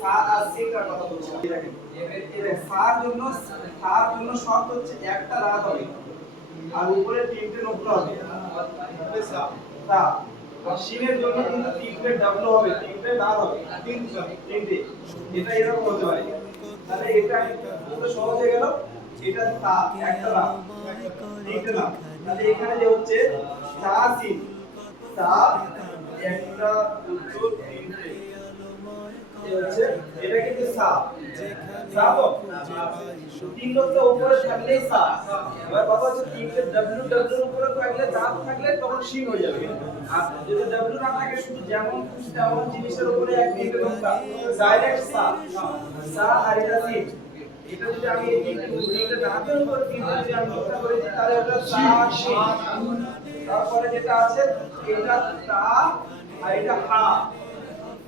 সা আর সিনটার কথা বলছি। সার জন্য সার জন্য শর্ত হচ্ছে একটা রাত হবে। আর উপরে তিনটে নোকরা হবে। তাহলে সা সা আর শিনের জন্য কিন্তু তিনটে ডাবল হবে, তিনটে দাঁত হবে তিনটে তিনটে। এটা এরকম হতে পারে। তাহলে এটা পুরো সহজ হয়ে গেল, এটা সা একটা রাত তিনটে নাম তাহলে এখানে যে হচ্ছে সা সিন সা একটা, দুটো, তিনটে। হচ্ছে? এটা কিন্তু সা সা তো তিন লোকটা উপরে থাকলে সা এবার বাবা হচ্ছে তিনটে ডাব্লিউ ডাব্লিউ উপরে থাকলে দাঁত থাকলে তখন শিন হয়ে যাবে। আর যদি ডাব্লিউ না থাকে, শুধু যেমন খুশি তেমন জিনিসের উপরে এক তিনটে লোকটা ডাইরেক্ট সা সা আর এটা সিন এটা যদি আমি এই তিনটে তিনটে দাঁতের উপর তিনটে যদি আমি নোকটা করে দিই, তাহলে এটা সা শিন তারপরে যেটা আছে, এটা তা আর এটা হা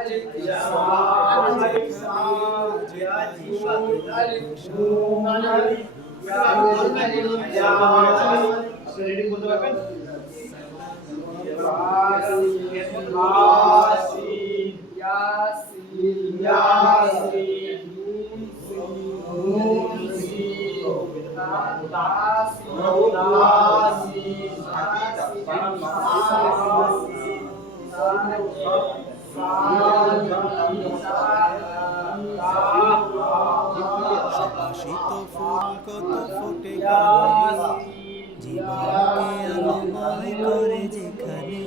ألف يا ألف يا جيم ألف نون ألف يا ألف يا আপনি রেডি বলতে পারবেন ইয়াসিন ইয়াসিন ইয়াসিন শীত ফুল কত ফোটে কাননে জীবনকে আলোময় করে যেখানে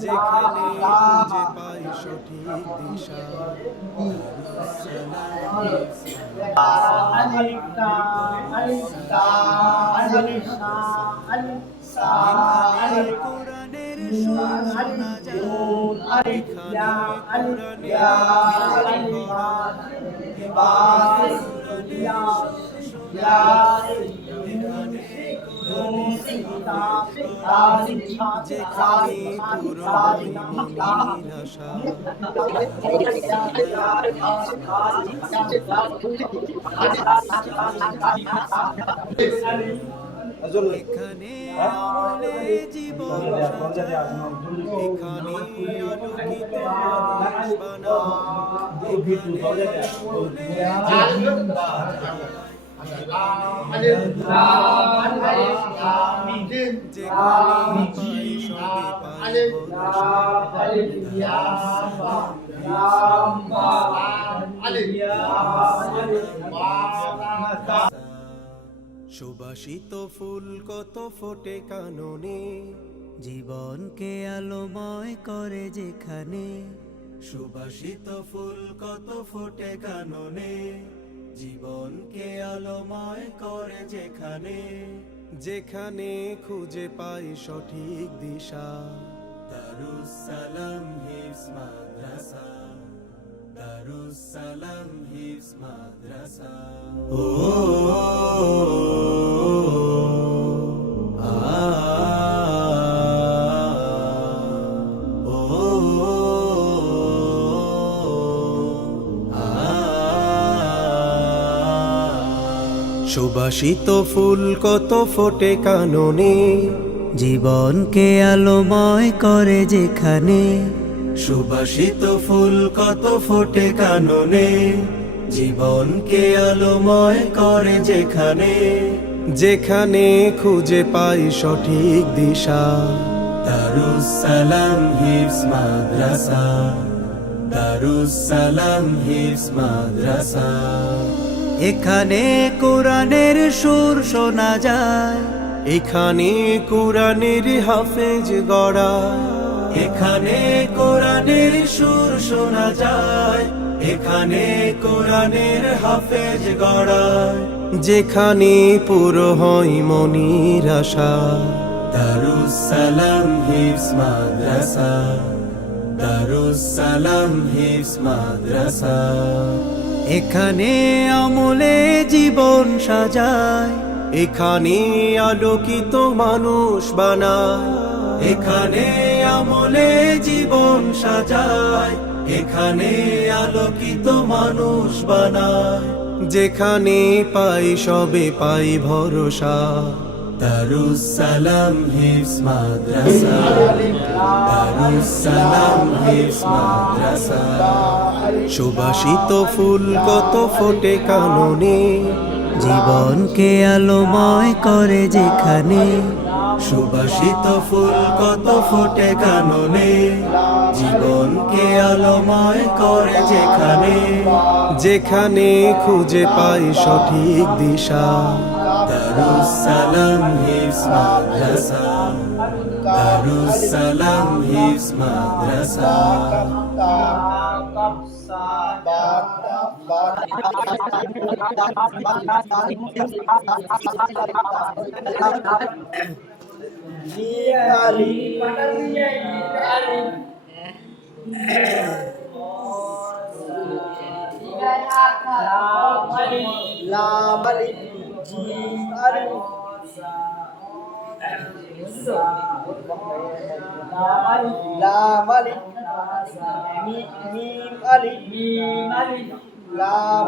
যেখানে খুঁজে পাই সঠিক দিশা এখানে কোরআনের সুর শোনা যায় এখানে এখানে আমলে জীবন সাজায় এখানে আলোকিত মানুষ বানায় যেখানে পাই সবে পাই ভরসা সুবাসিত ফুল কত ফোটে কাননে। জীবনকে আলোময় করে যেখানে। সুবাসিত ফুল কত ফোটে কাননে। জীবনকে আলোময় করে যেখানে। যেখানে খুঁজে পাই সঠিক দিশা। দারুসালাম হিফস মাদ্রাসা। দারুসালাম হিফস মাদ্রাসা ও সুবাসিত ফুল কত ফোটে কাননে জীবনকে আলোময় করে যেখানে সুবাসিত ফুল কত ফোটে কাননে জীবনকে আলোময় করে যেখানে। যেখানে খুঁজে পাই সঠিক দিশা। দারুস সালাম হিফস মাদ্রাসা দারুস সালাম হিফস মাদ্রাসা। এখানে কোরআনের সুর শোনা যায় এখানে কোরআনের হাফেজ গড়া এখানে কোরআনের সুর শোনা যায় এখানে কোরআনের হাফেজ গড়ায়। যেখানে পুরো হয় মনির আশা। দারুস সালাম হিফস মাদ্রাসা দারুস সালাম হিফস মাদ্রাসা। এখানে আমলে জীবন সাজায় এখানে আলোকিত মানুষ বানায়। এখানে আমলে জীবন সাজায় এখানে আলোকিত মানুষ বানায়। যেখানে পাই সবে পাই ভরসা। দারুস সালাম হিফস মাদ্রাসা। দারুস সালাম হিফস মাদ্রাসা। সুবাসিত ফুল কত ফোটে কাননে জীবনকে আলোময় করে যেখানে সুবাসিত ফুল কত ফোটে কাননে। জীবনকে আলোময় করে যেখানে। যেখানে খুঁজে পাই সঠিক দিশা। দারুস সালাম হিফস মাদ্রাসা। দারুস সালাম হিফস মাদ্রাসা। লাম আলিফ জিম আলিফ লাম আলিফ মি- মিম আলিফ লাম